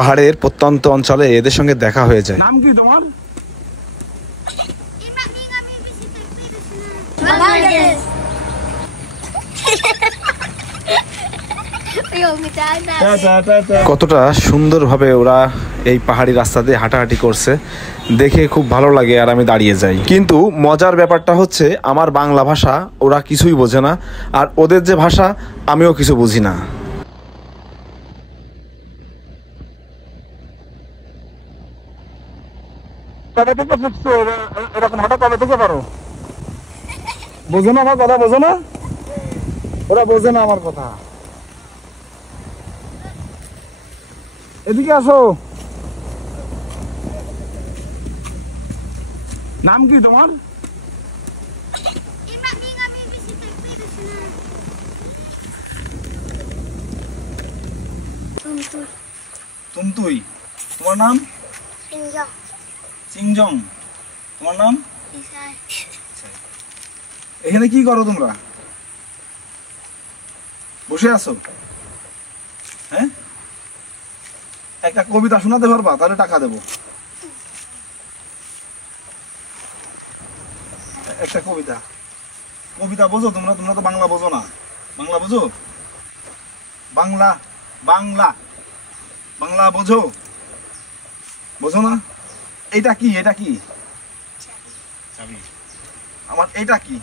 পাহাড়ের প্রত্যন্ত অঞ্চলে এদের সঙ্গে দেখা হয়ে যায়। নাম কি তোমার? কতটা সুন্দরভাবে ওরা এই পাহাড়ি রাস্তা দিয়ে হাঁটাহাঁটি করছে দেখে খুব ভালো লাগে, আর আমি দাঁড়িয়ে যাই। কিন্তু মজার ব্যাপারটা হচ্ছে আমার বাংলা ভাষা ওরা কিছুই বোঝে না, আর ওদের যে ভাষা আমিও কিছু বুঝি না। এরকম হঠাৎ কবে থেকে পারো? বোঝো না আমার কথা? বোঝো না? ওরা বোঝে না আমার কথা। এদিকে আসো। নাম কি তোমার? তুমতুই। তোমার নাম? চিংজং। তোমার নাম? এখানে কি করো তোমরা? বসে আছো? হ্যাঁ, একটা কবিতা শোনাতে পারবা? তাহলে টাকা দেবো। একটা কবিতা। কবিতা বোঝো তোমরা? তোমরা তো বাংলা বোঝো না। বাংলা বোঝো? বাংলা বাংলা বাংলা বোঝো? বোঝো না? এটা কি? এটা কি? আমার এটা কি?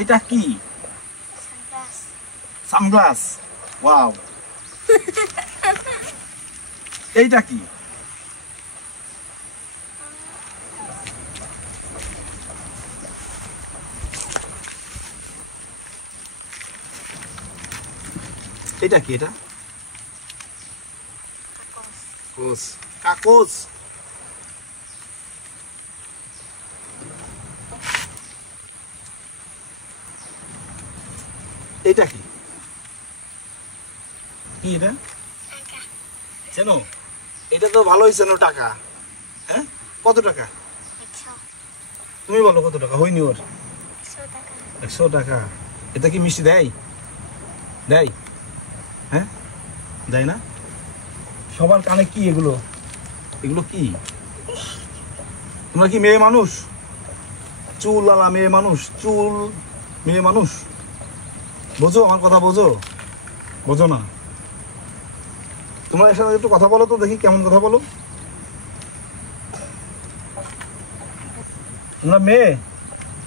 এটা কি? সানগ্লাস। ওয়াও। এইটা কি? এটা কি? এটা কাগজ। কাগজ। এটা কি? কি এটা? চেনো? এটা তো ভালোই চেনো। টাকা। হ্যাঁ, কত টাকা? তুমি বলো কত টাকা হয়নি ওর? 100 টাকা। এটা কি মিষ্টি দেয়? দেয়? হ্যাঁ, দেয় না? সবার কানে কি এগুলো? এগুলো কি? তোমরা কি মেয়ে মানুষ? চুল আলা মেয়ে মানুষ? চুল মেয়ে মানুষ? বোঝো আমার কথা? বোঝো? বোঝো না? তোমরা এর সাথে একটু কথা বলো তো দেখি, কেমন কথা বলো। তোমরা মেয়ে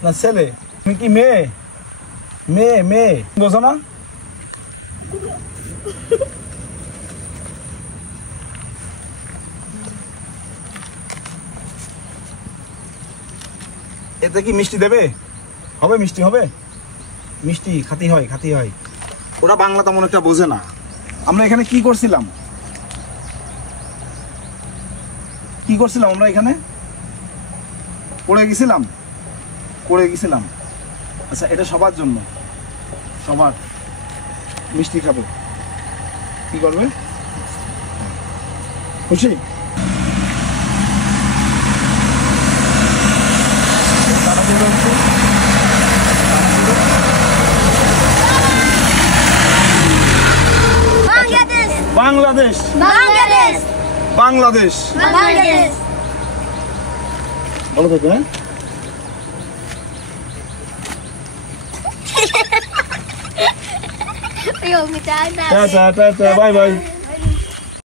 না ছেলে? তুমি কি মেয়ে? মেয়ে মেয়ে বোঝো না? এতে কি মিষ্টি দেবে? হবে? মিষ্টি হবে? মিষ্টি খাতি হয়, খাতি হয়। ওরা বাংলা তেমন একটা বোঝে না। আমরা এখানে কি করছিলাম? কি করছিলাম আমরা এখানে? পড়ে গেছিলাম? পড়ে গেছিলাম। আচ্ছা, এটা সবার জন্য। সবার মিষ্টি খাবে। কি করবে? খুশি? বাংলাদেশ। বাংলাদেশ। বাংলাদেশ। বাংলাদেশ। ভালো থাকো। হ্যাঁ, বাই বাই।